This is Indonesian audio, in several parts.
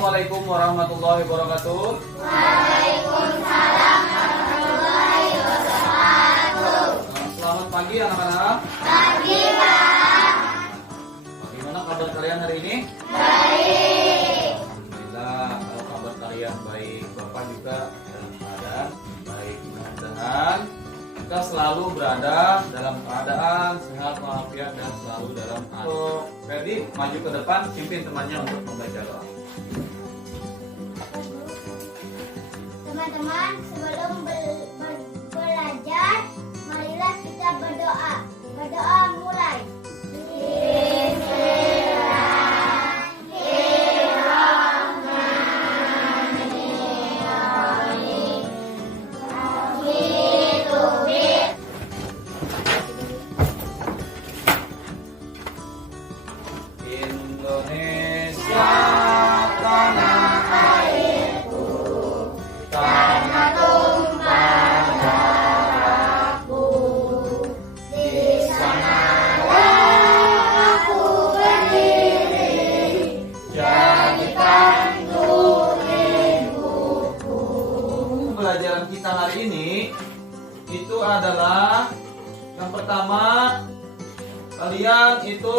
Assalamualaikum warahmatullahi wabarakatuh. Waalaikumsalam warahmatullahi wabarakatuh. Selamat pagi anak-anak. Pagi, Pak. Bagaimana kabar kalian hari ini? Baik. Alhamdulillah, kalau kabar kalian baik, Bapak juga dalam keadaan baik. Mudah-mudahan kita selalu berada dalam keadaan sehat walafiat dan selalu dalam keadaan. Ferdi maju ke depan, pimpin temannya untuk membaca doa. Teman-teman, sebelum belajar, marilah kita berdoa. Berdoa mulai. Indonesia tanah airku, tanah tumpah darahku. Di sanalah aku berdiri, jadikan ibuku. Pelajaran kita hari ini itu adalah yang pertama, kalian itu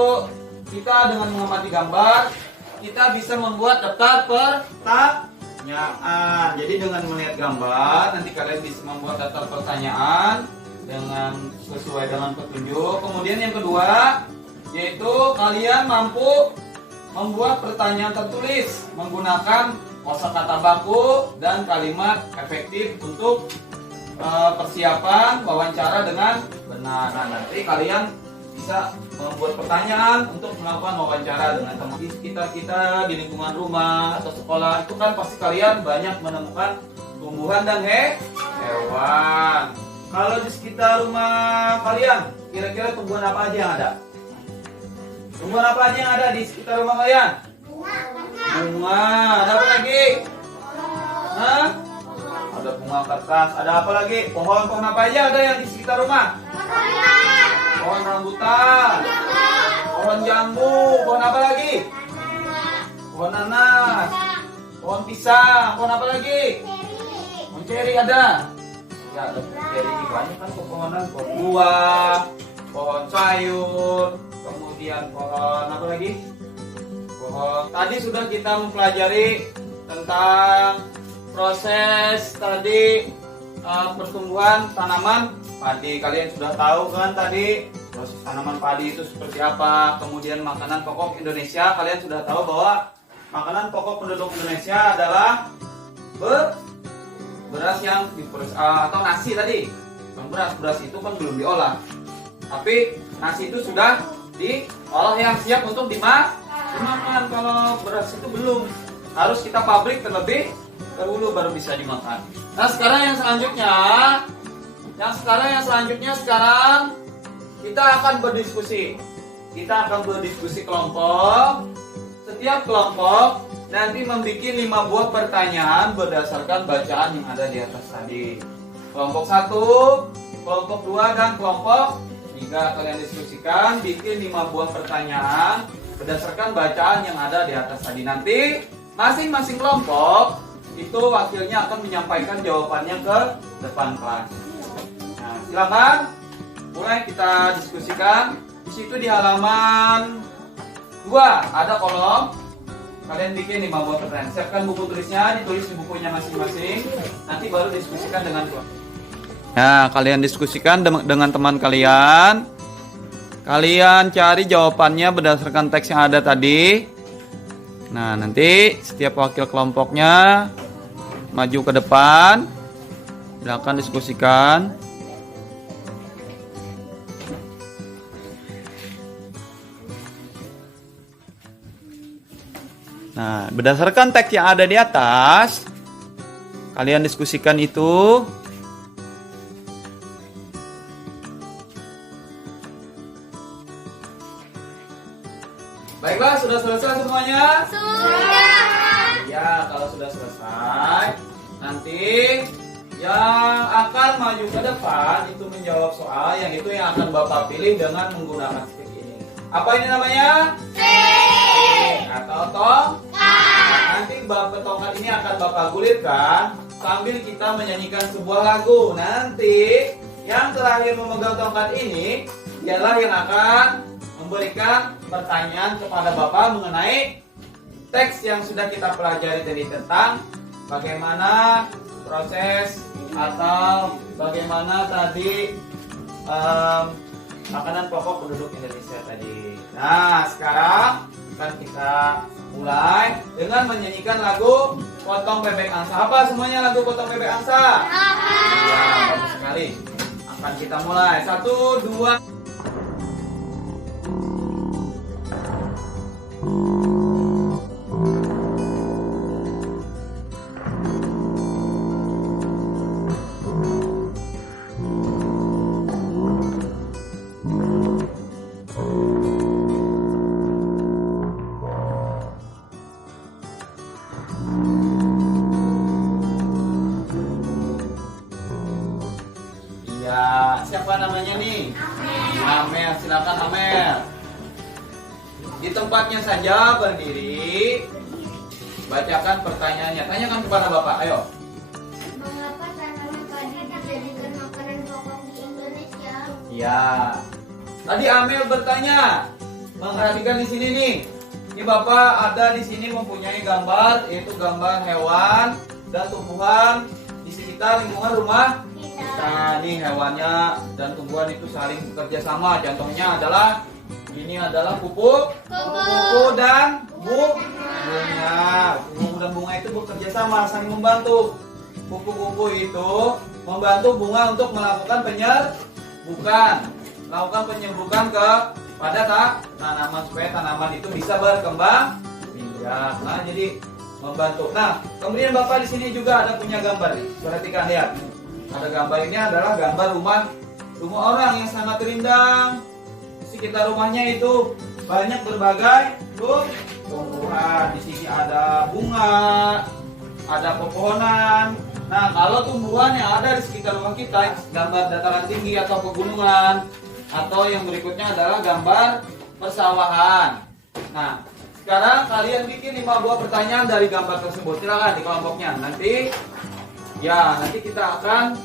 kita dengan mengamati gambar, kita bisa membuat daftar pertanyaan. Jadi dengan melihat gambar, nanti kalian bisa membuat daftar pertanyaan dengan sesuai dengan petunjuk. Kemudian yang kedua, yaitu kalian mampu membuat pertanyaan tertulis menggunakan kosakata baku dan kalimat efektif untuk persiapan wawancara dengan benar. Nah, nanti kalian bisa membuat pertanyaan untuk melakukan wawancara dengan teman di sekitar kita, di lingkungan rumah atau sekolah. Itu kan pasti kalian banyak menemukan tumbuhan dan hewan. Kalau di sekitar rumah kalian, kira-kira tumbuhan apa aja yang ada? Tumbuhan apa aja yang ada di sekitar rumah kalian? Bunga. Ada apa lagi? Hah? Ada bunga kertas. Ada apa lagi? Pohon-pohon apa aja ada yang di sekitar rumah? Pohon rambutan, pohon jambu, pohon apa lagi? Pohon nanas, pohon pisang, pohon apa lagi? Pohon ceri ada. Ya, ada ceri banyak kan pepohonan, pohon buah, pohon sayur, kemudian pohon apa lagi? Pohon. Tadi sudah kita mempelajari tentang proses tadi pertumbuhan tanaman padi. Kalian sudah tahu kan tadi proses tanaman padi itu seperti apa. Kemudian makanan pokok Indonesia, kalian sudah tahu bahwa makanan pokok penduduk Indonesia adalah beras yang atau nasi tadi. Beras itu kan belum diolah, tapi nasi itu sudah diolah yang siap untuk dimakan. Kalau beras itu belum, harus kita pabrik terlebih dahulu baru bisa dimakan. Nah, sekarang yang selanjutnya sekarang kita akan berdiskusi. Kita akan berdiskusi kelompok. Setiap kelompok nanti membuat 5 buah pertanyaan berdasarkan bacaan yang ada di atas tadi. Kelompok 1, kelompok 2, dan kelompok 3 kalian diskusikan, bikin 5 buah pertanyaan berdasarkan bacaan yang ada di atas tadi. Nanti masing-masing kelompok itu wakilnya akan menyampaikan jawabannya ke depan kelas. Nah, silakan mulai kita diskusikan. Di situ di halaman 2 ada kolom. Kalian bikin 5 buah pertanyaan. Siapkan buku tulisnya, ditulis di bukunya masing-masing. Nanti baru diskusikan dengan kelas. Nah, kalian diskusikan dengan teman kalian. Kalian cari jawabannya berdasarkan teks yang ada tadi. Nah, nanti setiap wakil kelompoknya maju ke depan. Silakan diskusikan. Nah, berdasarkan teks yang ada di atas, kalian diskusikan itu. Baiklah, sudah selesai semuanya? Sudah. Ya, kalau sudah selesai, nanti yang akan maju ke depan itu menjawab soal yang itu yang akan Bapak pilih dengan menggunakan stick ini. Apa ini namanya? C atau tong. K. Nanti Bapak tongkat ini akan Bapak gulirkan sambil kita menyanyikan sebuah lagu. Nanti yang terakhir memegang tongkat ini dialah yang akan memberikan pertanyaan kepada Bapak mengenai teks yang sudah kita pelajari tadi tentang bagaimana proses atau bagaimana tadi makanan pokok penduduk Indonesia tadi. Nah, sekarang akan kita mulai dengan menyanyikan lagu Potong Bebek Angsa. Apa semuanya lagu Potong Bebek Angsa? Ya, bagus sekali. Akan kita mulai. 1, 2. Ya, siapa namanya nih? Amel, silakan Amel. Di tempatnya saja berdiri. Bacakan pertanyaannya. Tanyakan kepada Bapak, ayo. Mengapa tanaman padi dijadikan makanan pokok di Indonesia? Ya. Tadi Amel bertanya. Perhatikan di sini nih. Ini Bapak ada di sini mempunyai gambar, yaitu gambar hewan dan tumbuhan di sekitar lingkungan rumah. Nah, ini hewannya dan tumbuhan itu saling bekerja sama. Contohnya adalah ini adalah kupu dan bunga. Kupu dan bunga itu bekerja sama, saling membantu. Kupu-kupu itu membantu bunga untuk melakukan penyerbukan kepada tanaman supaya tanaman itu bisa berkembang biak. Nah, jadi membantu. Nah, kemudian Bapak di sini juga ada punya gambar nih. Perhatikan, lihat. Ada gambar ini adalah gambar rumah orang yang sangat rindang. Di sekitar rumahnya itu banyak berbagai tumbuhan. Di sini ada bunga, ada pepohonan. Nah, kalau tumbuhan yang ada di sekitar rumah kita, gambar dataran tinggi atau pegunungan, atau yang berikutnya adalah gambar persawahan. Nah, sekarang kalian bikin 5 buah pertanyaan dari gambar tersebut. Silakan di kelompoknya. Nanti kita akan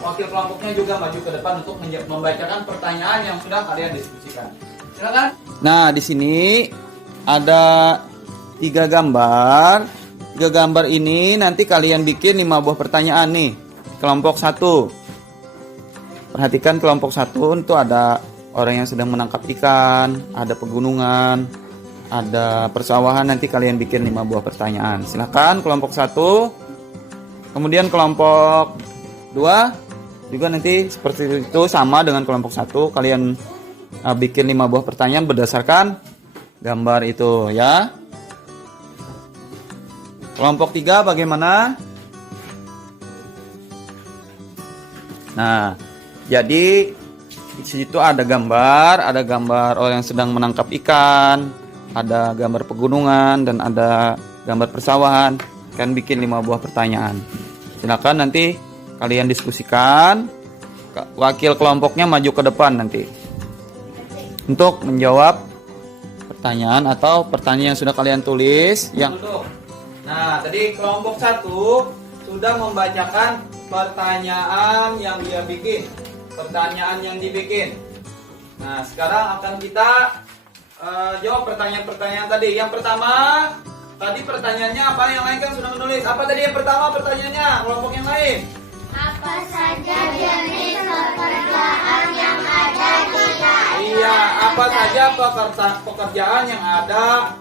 wakil kelompoknya juga maju ke depan untuk membacakan pertanyaan yang sudah kalian diskusikan. Silakan. Nah, di sini ada 3 gambar. 3 gambar ini nanti kalian bikin 5 buah pertanyaan nih. Kelompok 1. Perhatikan kelompok 1 itu ada orang yang sedang menangkap ikan, ada pegunungan, ada persawahan. Nanti kalian bikin 5 buah pertanyaan. Silakan kelompok 1. Kemudian kelompok 2 juga nanti seperti itu, sama dengan kelompok 1. Kalian bikin 5 buah pertanyaan berdasarkan gambar itu ya. Kelompok 3 bagaimana? Nah, jadi di situ ada gambar orang yang sedang menangkap ikan, ada gambar pegunungan dan ada gambar persawahan. Kan bikin 5 buah pertanyaan. Silakan nanti kalian diskusikan. Wakil kelompoknya maju ke depan nanti untuk menjawab pertanyaan atau pertanyaan yang sudah kalian tulis. Nah, tadi kelompok 1 sudah membacakan pertanyaan yang dia bikin. Pertanyaan yang dibikin. Nah, sekarang akan kita jawab pertanyaan-pertanyaan tadi. Yang pertama, tadi pertanyaannya apa? Yang lain kan sudah menulis. Apa tadi yang pertama pertanyaannya? Kelompok yang lain. Apa saja jenis pekerjaan yang ada di daerah? Iya, apa saja pekerjaan yang ada?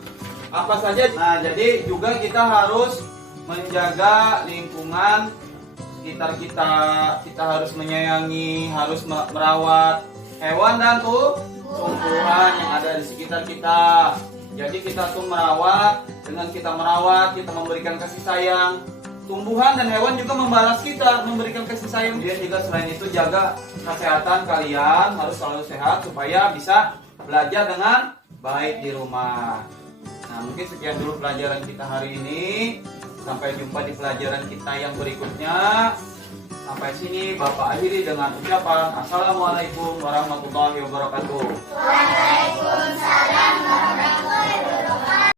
Apa saja? Nah, jadi juga kita harus menjaga lingkungan sekitar kita. Kita harus menyayangi, harus merawat hewan dan tumbuhan yang ada di sekitar kita. Jadi kita tuh merawat, dengan kita merawat, kita memberikan kasih sayang. Tumbuhan dan hewan juga membalas kita, memberikan kasih sayang. Kemudian juga selain itu jaga kesehatan kalian, harus selalu sehat supaya bisa belajar dengan baik di rumah. Nah, mungkin sekian dulu pelajaran kita hari ini. Sampai jumpa di pelajaran kita yang berikutnya. Sampai sini Bapak akhiri dengan ucapan Assalamualaikum warahmatullahi wabarakatuh. Waalaikumsalam.